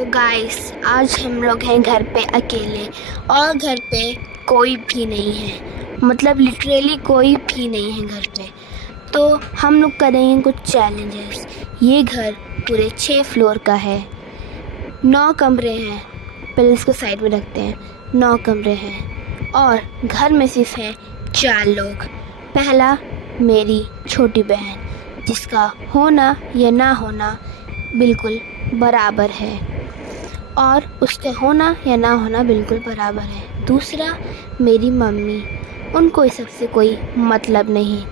तो गाइस आज हम लोग हैं घर पे अकेले और घर पे कोई भी नहीं है। मतलब लिटरली कोई भी नहीं है घर पे। तो हम लोग करेंगे कुछ चैलेंजेस। ये घर पूरे 6 फ्लोर का है, 9 कमरे हैं। पहले इसको साइड में रखते हैं। 9 कमरे हैं और घर में सिर्फ है 4 लोग। पहला मेरी छोटी बहन, जिसका होना या ना होना बिल्कुल बराबर है और उसका होना या ना होना बिल्कुल बराबर है। दूसरा मेरी मम्मी, उनको इस सबसे कोई मतलब नहीं।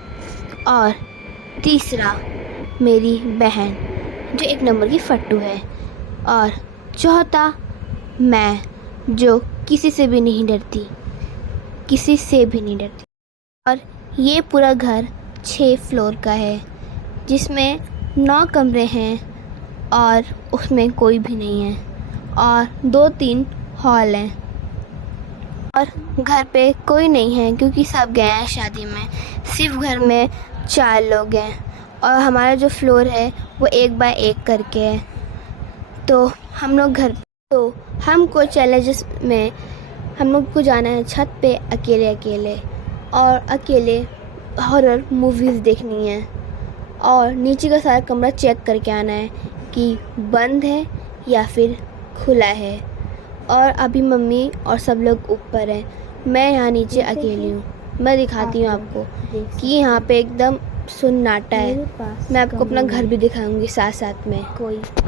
और तीसरा मेरी बहन, जो 1 नंबर की फट्टू है। और चौथा मैं, जो किसी से भी नहीं डरती, किसी से भी नहीं डरती। और ये पूरा घर 6 फ्लोर का है, जिसमें 9 कमरे हैं और उसमें कोई भी नहीं है और 2-3 हॉल हैं। और घर पे कोई नहीं है क्योंकि सब गए हैं शादी में। सिर्फ घर में 4 लोग हैं और हमारा जो फ्लोर है वो 1 बाय 1 करके है। तो हम लोग हमको चैलेंजेस में हम लोग को जाना है छत पे अकेले अकेले, और अकेले हॉरर मूवीज़ देखनी है और नीचे का सारा कमरा चेक करके आना है कि बंद है या फिर खुला है। और अभी मम्मी और सब लोग ऊपर हैं, मैं यहाँ नीचे अकेली हूँ। मैं दिखाती हूँ आपको कि यहाँ पे एकदम सन्नाटा है। मैं आपको अपना घर भी दिखाऊंगी साथ साथ में।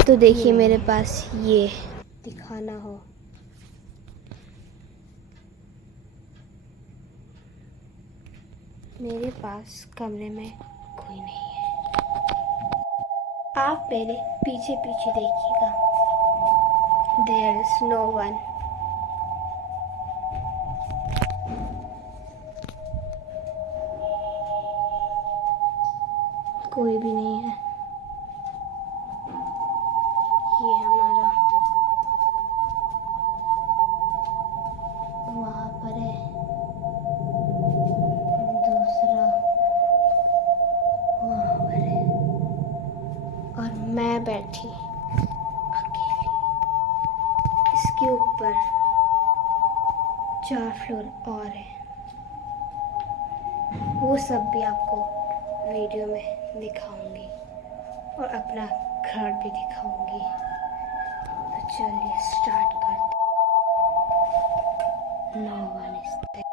तो देखिए मेरे पास ये दिखाना हो, मेरे पास कमरे में कोई नहीं है। आप मेरे पीछे पीछे देखिएगा, देयर इज नो वन। कोई भी नहीं है। ये हमारा वहाँ पर है, दूसरा वहाँ पर है और मैं बैठी अकेली। इसके ऊपर 4 फ्लोर और है, वो सब भी आपको वीडियो में दिखाऊंगी और अपना घर भी दिखाऊंगी। तो चलिए स्टार्ट करते। No one is there.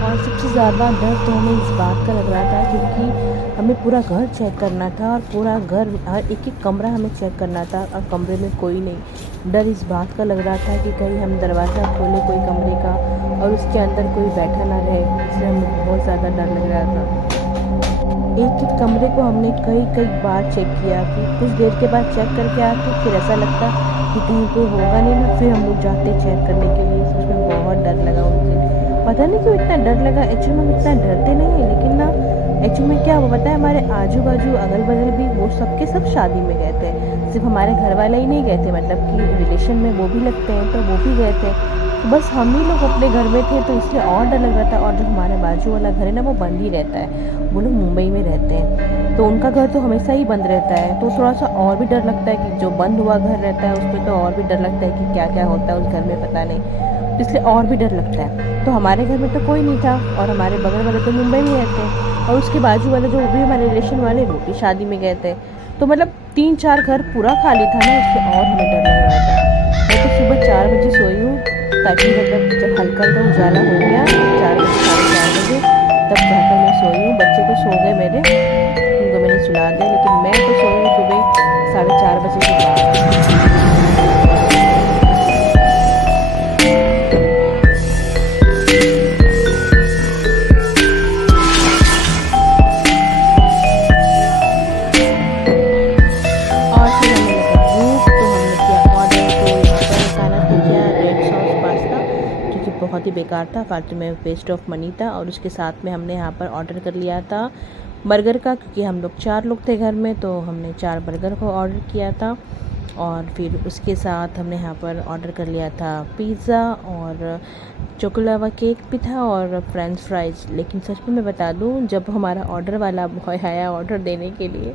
और सबसे ज़्यादा डर तो हमें इस बात का लग रहा था क्योंकि हमें पूरा घर चेक करना था और पूरा घर, हर एक एक कमरा हमें चेक करना था और कमरे में कोई नहीं। डर इस बात का लग रहा था कि कहीं हम दरवाज़ा खोलें कोई कमरे का और उसके अंदर कोई बैठा ना रहे, इसलिए हमें बहुत ज़्यादा डर लग रहा था। एक एक कमरे को हमने कई कई बार चेक किया कि कुछ देर के बाद चेक करके आके फिर ऐसा लगता कि कहीं कोई होगा नहीं ना, फिर हम लोग जाते चेक करने के लिए। सच में बहुत डर लगा उनसे, पता नहीं क्यों इतना डर लगा। एक्चुअली में हम इतना डरते नहीं हैं, लेकिन ना एक्चुअली में क्या हुआ पता है, हमारे आजू बाजू अगल बगल भी वो सबके सब शादी में गए थे। सिर्फ हमारे घर वाले ही नहीं गए थे, मतलब कि रिलेशन में वो भी लगते हैं तो वो भी गए थे। तो बस हम ही लोग अपने घर में थे तो इसलिए और डर लग रहा था। और जो हमारे बाजू वाला घर है ना वो बंद ही रहता है, वो लोग मुंबई में रहते हैं तो उनका घर तो हमेशा ही बंद रहता है, तो थोड़ा सा और भी डर लगता है कि जो बंद हुआ घर रहता है उस पर तो और भी डर लगता है कि क्या क्या होता है उस घर में पता नहीं, इसलिए और भी डर लगता है। तो हमारे घर में तो कोई नहीं था और हमारे बगल वाले तो मुंबई में रहते हैं और उसके बाजू वाले जो वो भी हमारे रिलेशन वाले वो भी शादी में गए थे। तो मतलब 3-4 घर पूरा खाली था ना, इसलिए और हमें डर लग रहा था। मैं तो सुबह 4 बजे सोई हूँ ताकि मतलब जब हल्का हल्का उजाला हो गया 4 बजे 4:30 बजे तब जाकर मैं सोई हूँ। बच्चे तो सो गए मेरे, उनको मैंने सुला दिया, लेकिन मैं तो सोई हूँ सुबह 4:30 बजे के बाद। और फिर हमें लगा भूख, तो हमने किया ऑर्डर। तो यहाँ पर खाना तो किया रेड सॉस पास्ता, जो कि बहुत ही बेकार था, फालतू में वेस्ट ऑफ मनी था। और उसके साथ में हमने यहाँ पर ऑर्डर कर लिया था बर्गर का, क्योंकि हम लोग 4 लोग थे घर में, तो हमने 4 बर्गर को ऑर्डर किया था। और फिर उसके साथ हमने यहाँ पर ऑर्डर कर लिया था पिज़्ज़ा, और चोकोलावा केक भी था, और फ्रेंच फ्राइज़। लेकिन सच में मैं बता दूँ, जब हमारा ऑर्डर वाला बॉय आया ऑर्डर देने के लिए,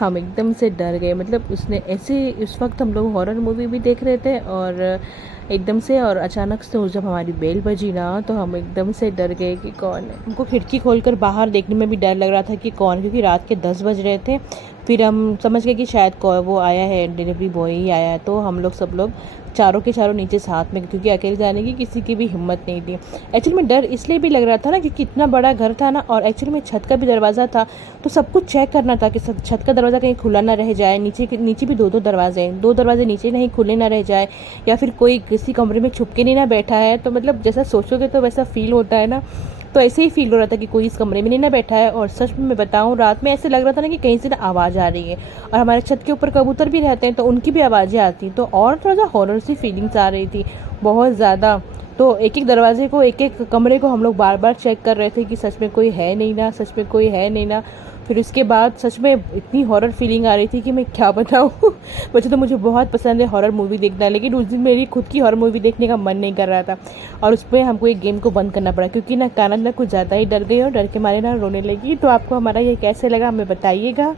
हम एकदम से डर गए। मतलब उसने ऐसे, उस वक्त हम लोग हॉरर मूवी भी देख रहे थे, और एकदम से और अचानक से जब हमारी बेल बजी ना, तो हम एकदम से डर गए कि कौन है। हमको खिड़की खोलकर बाहर देखने में भी डर लग रहा था कि कौन, क्योंकि रात के 10 बज रहे थे। फिर हम समझ गए कि शायद वो आया है, डिलीवरी बॉय ही आया है। तो हम लोग सब लोग चारों के चारों नीचे साथ में, क्योंकि अकेले जाने की किसी की भी हिम्मत नहीं थी। एक्चुअली में डर इसलिए भी लग रहा था ना, क्योंकि इतना बड़ा घर था ना, और एक्चुअली में छत का भी दरवाज़ा था, तो सब कुछ चेक करना था कि छत का दरवाज़ा कहीं खुला ना रह जाए। नीचे भी 2 दरवाजे हैं, 2 दरवाजे नीचे नहीं खुले ना रह जाए, या फिर कोई किसी कमरे में छुप के नहीं ना बैठा है। तो मतलब जैसा सोचोगे तो वैसा फील होता है ना, तो ऐसे ही फील हो रहा था कि कोई इस कमरे में नहीं ना बैठा है। और सच में मैं बताऊं, रात में ऐसे लग रहा था ना कि कहीं से ना आवाज़ आ रही है, और हमारे छत के ऊपर कबूतर भी रहते हैं, तो उनकी भी आवाज़ें आती, तो और थोड़ा सा हॉरर सी फीलिंग्स आ रही थी बहुत ज़्यादा। तो एक एक दरवाजे को, एक एक कमरे को हम लोग बार बार चेक कर रहे थे कि सच में कोई है नहीं ना, सच में कोई है नहीं ना। फिर उसके बाद सच में इतनी हॉरर फीलिंग आ रही थी कि मैं क्या बताऊँ। वैसे तो मुझे बहुत पसंद है हॉरर मूवी देखना, लेकिन उस दिन मेरी खुद की हॉरर मूवी देखने का मन नहीं कर रहा था, और उस पर हमको एक गेम को बंद करना पड़ा, क्योंकि ना कानन ना कुछ ज़्यादा ही डर गई और डर के मारे ना रोने लगी। तो आपको हमारा ये कैसे लगा हमें बताइएगा।